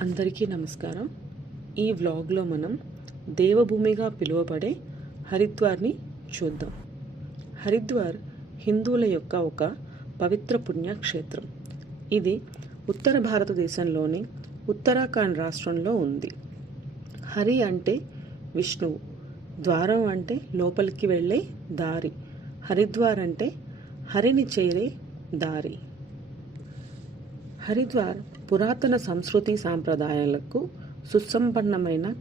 అందరికీ నమస్కారం. ఈ వ్లాగ్లో మనం దేవభూమిగా పిలువబడే హరిద్వార్ని చూద్దాం. హరిద్వార్ హిందువుల యొక్క ఒక పవిత్ర పుణ్యక్షేత్రం. ఇది ఉత్తర భారతదేశంలోని ఉత్తరాఖండ్ రాష్ట్రంలో ఉంది. హరి అంటే విష్ణువు. ద్వారం అంటే లోపలికి వెళ్ళే దారి. హరిద్వార్ అంటే హరిని చేరే దారి. హరిద్వార్ పురాతన సంస్కృతి సాంప్రదాయాలకు సుసంపన్నమైన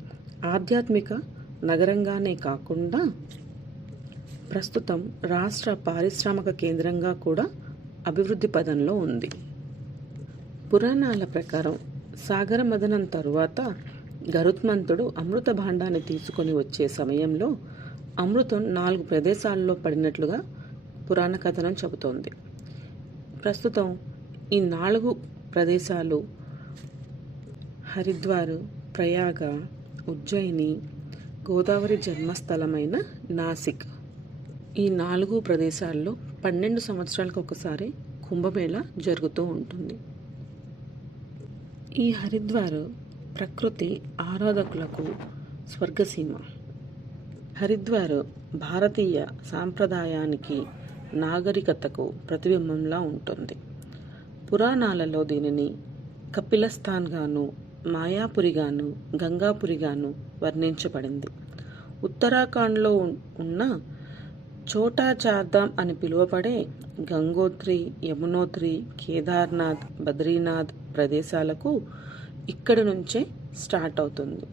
ఆధ్యాత్మిక నగరంగానే కాకుండా ప్రస్తుతం రాష్ట్ర పారిశ్రామిక కేంద్రంగా కూడా అభివృద్ధి పదంలో ఉంది. పురాణాల ప్రకారం సాగర మదనం తరువాత గరుత్మంతుడు అమృత భాండాన్ని తీసుకొని వచ్చే సమయంలో అమృతం నాలుగు ప్రదేశాల్లో పడినట్లుగా పురాణ కథనం చెబుతోంది. ప్రస్తుతం ఈ నాలుగు ప్రదేశాలు. హరిద్వార్ ప్రయాగ ఉజ్జయిని గోదావరి జన్మస్థలమైన నాసిక్. ఈ నాలుగు ప్రదేశాల్లో పన్నెండు సంవత్సరాలకు ఒకసారి కుంభమేళ జరుగుతూ ఉంటుంది. ఈ హరిద్వార్ ప్రకృతి ఆరాధకులకు స్వర్గసీమ. హరిద్వార్ భారతీయ సాంప్రదాయానికి నాగరికతకు ప్రతిబింబంలా ఉంటుంది. పురాణాలలో దీనిని కపిలస్థాన్గాను మాయాపురిగాను గంగాపురిగాను వర్ణించబడింది. ఉత్తరాఖండ్లో ఉన్న చోటా చార్ధామ్ అని పిలువబడే గంగోత్రి యమునోత్రి కేదార్నాథ్ బద్రీనాథ్ ప్రదేశాలకు ఇక్కడి నుంచే స్టార్ట్ అవుతుంది.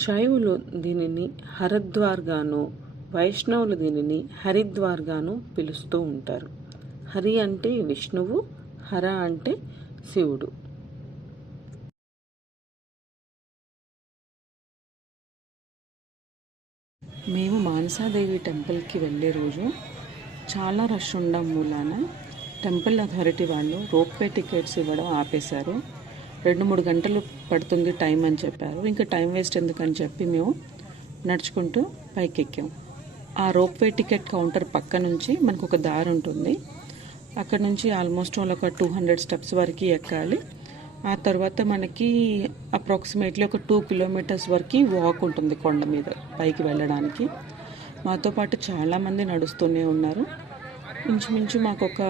శైవులు దీనిని హరద్వార్గాను వైష్ణవులు దీనిని హరిద్వార్గాను పిలుస్తూ ఉంటారు. హరి అంటే విష్ణువు హర అంటే శివుడు. మేము మానసాదేవి టెంపుల్కి వెళ్ళే రోజు చాలా రష్ ఉండడం మూలాన టెంపుల్ అథారిటీ వాళ్ళు రోప్వే టికెట్స్ ఇవ్వడం ఆపేశారు. రెండు మూడు గంటలు పడుతుంది టైం అని చెప్పారు. ఇంకా టైం వేస్ట్ ఎందుకని చెప్పి మేము నడుచుకుంటూ పైకి ఎక్కాం ఆ రోప్వే టికెట్ కౌంటర్ పక్క నుంచి మనకు ఒక దారి ఉంటుంది. అక్కడ నుంచి ఆల్మోస్ట్ ఒక టూ హండ్రెడ్ స్టెప్స్ వరకు ఎక్కాలి. ఆ తర్వాత మనకి అప్రాక్సిమేట్లీ ఒక టూ కిలోమీటర్స్ వరకు వాక్ ఉంటుంది కొండ మీద పైకి వెళ్ళడానికి. మాతో పాటు చాలామంది నడుస్తూనే ఉన్నారు. ఇంచుమించు మాకు ఒక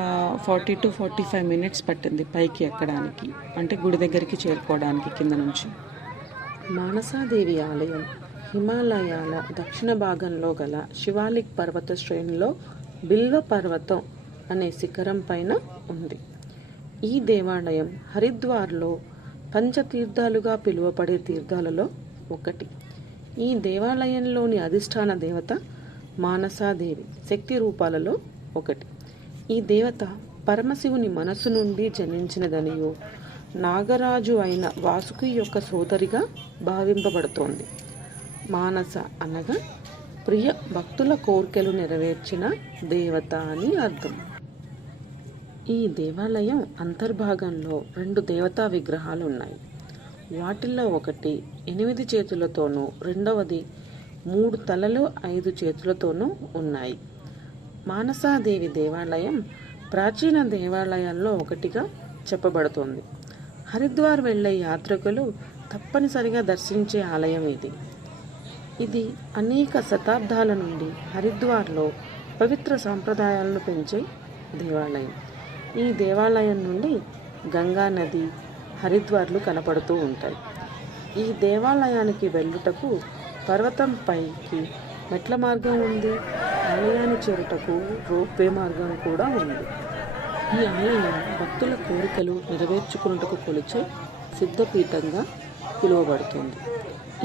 forty two forty five minutes పట్టింది పైకి ఎక్కడానికి అంటే గుడి దగ్గరికి చేరుకోవడానికి కింద నుంచి. మానసాదేవి ఆలయం హిమాలయాల దక్షిణ భాగంలో గల శివాలిక్ పర్వత శ్రేణిలో బిల్వ పర్వతం అనే శిఖరం పైన ఉంది. ఈ దేవాలయం హరిద్వార్లో పంచతీర్థాలుగా పిలువబడే తీర్థాలలో ఒకటి. ఈ దేవాలయంలోని అధిష్టాన దేవత మానసాదేవి శక్తి రూపాలలో ఒకటి. ఈ దేవత పరమశివుని మనసు నుండి జనించినదనియు నాగరాజు అయిన వాసుకి యొక్క సోదరిగా భావింపబడుతోంది. మానస అనగా ప్రియ భక్తుల కోర్కెలు నెరవేర్చిన దేవత అని అర్థం. ఈ దేవాలయం అంతర్భాగంలో రెండు దేవతా విగ్రహాలు ఉన్నాయి వాటిల్లో ఒకటి ఎనిమిది చేతులతోనూ రెండవది మూడు తలలు ఐదు చేతులతోనూ ఉన్నాయి. మానసాదేవి దేవాలయం ప్రాచీన దేవాలయాల్లో ఒకటిగా చెప్పబడుతోంది. హరిద్వార్ వెళ్ళే యాత్రికులు తప్పనిసరిగా దర్శించే ఆలయం ఇది. ఇది అనేక శతాబ్దాల నుండి హరిద్వార్లో పవిత్ర సాంప్రదాయాలను పెంచే దేవాలయం. ఈ దేవాలయం నుండి గంగా నది హరిద్వార్లు కనపడుతూ ఉంటాయి. ఈ దేవాలయానికి వెళ్ళుటకు పర్వతం పైకి మెట్ల మార్గం ఉంది. ఆలయాన్ని చేరుటకు రోప్వే మార్గం కూడా ఉంది. ఈ ఆలయం భక్తుల కోరికలు నెరవేర్చుకున్నటకు కొలిచే సిద్ధపీఠంగా పిలువబడుతుంది.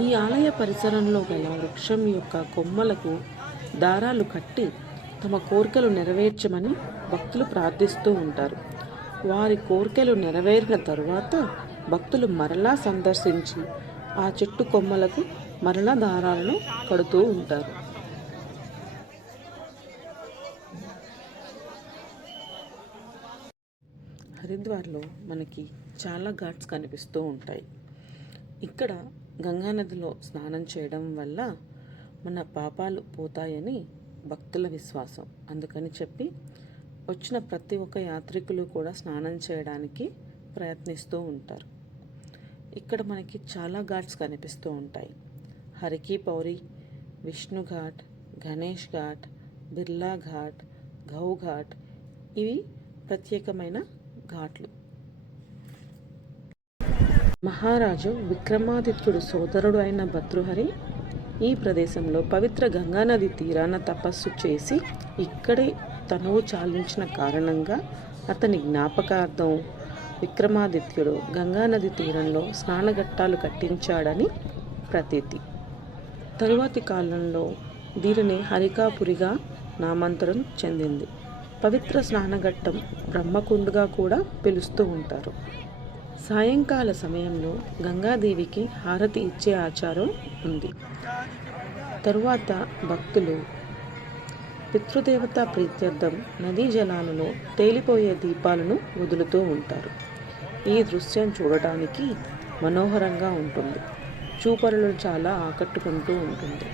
ఈ ఆలయ పరిసరంలో గల వృక్షం యొక్క కొమ్మలకు దారాలు కట్టి తమ కోరికలు నెరవేర్చమని భక్తులు ప్రార్థిస్తూ ఉంటారు. వారి కోరికలు నెరవేరిన తరువాత భక్తులు మరలా సందర్శించి ఆ చెట్టు కొమ్మలకు మరలా దారాలను కడుతూ ఉంటారు. హరిద్వార్లో మనకి చాలా ఘాట్స్ కనిపిస్తూ ఉంటాయి. ఇక్కడ గంగానదిలో స్నానం చేయడం వల్ల మన పాపాలు పోతాయని భక్తుల విశ్వాసం. అందుకని చెప్పి వచ్చిన ప్రతి ఒక్క యాత్రికులు కూడా స్నానం చేయడానికి ప్రయత్నిస్తూ ఉంటారు. ఇక్కడ మనకి చాలా ఘాట్స్ కనిపిస్తూ ఉంటాయి. హరికి పౌరి విష్ణు ఘాట్ గణేష్ ఘాట్ బిర్లా ఘాట్ గౌ ఘాట్ ఇవి ప్రత్యేకమైన ఘాట్లు. మహారాజు విక్రమాదిత్యుడు సోదరుడు అయిన భర్తృహరి ఈ ప్రదేశంలో పవిత్ర గంగానది తీరాన తపస్సు చేసి ఇక్కడే తనువు చాలించిన కారణంగా అతని జ్ఞాపకార్థం విక్రమాదిత్యుడు గంగానది తీరంలో స్నానఘట్టాలు కట్టించాడని ప్రతీతి. తరువాతి కాలంలో దీనిని హరికాపురిగా నామాంతరం చెందింది. పవిత్ర స్నానఘట్టం బ్రహ్మకుండుగా కూడా పిలుస్తూ ఉంటారు. సాయంకాల సమయంలో గంగాదేవికి హారతి ఇచ్చే ఆచారం ఉంది. తరువాత భక్తులు పితృదేవత ప్రీత్యర్థం నదీ జలాలలో తేలిపోయే దీపాలను వదులుతూ ఉంటారు. ఈ దృశ్యం చూడటానికి మనోహరంగా ఉంటుంది. చూపరులను చాలా ఆకట్టుకుంటూ ఉంటుంది.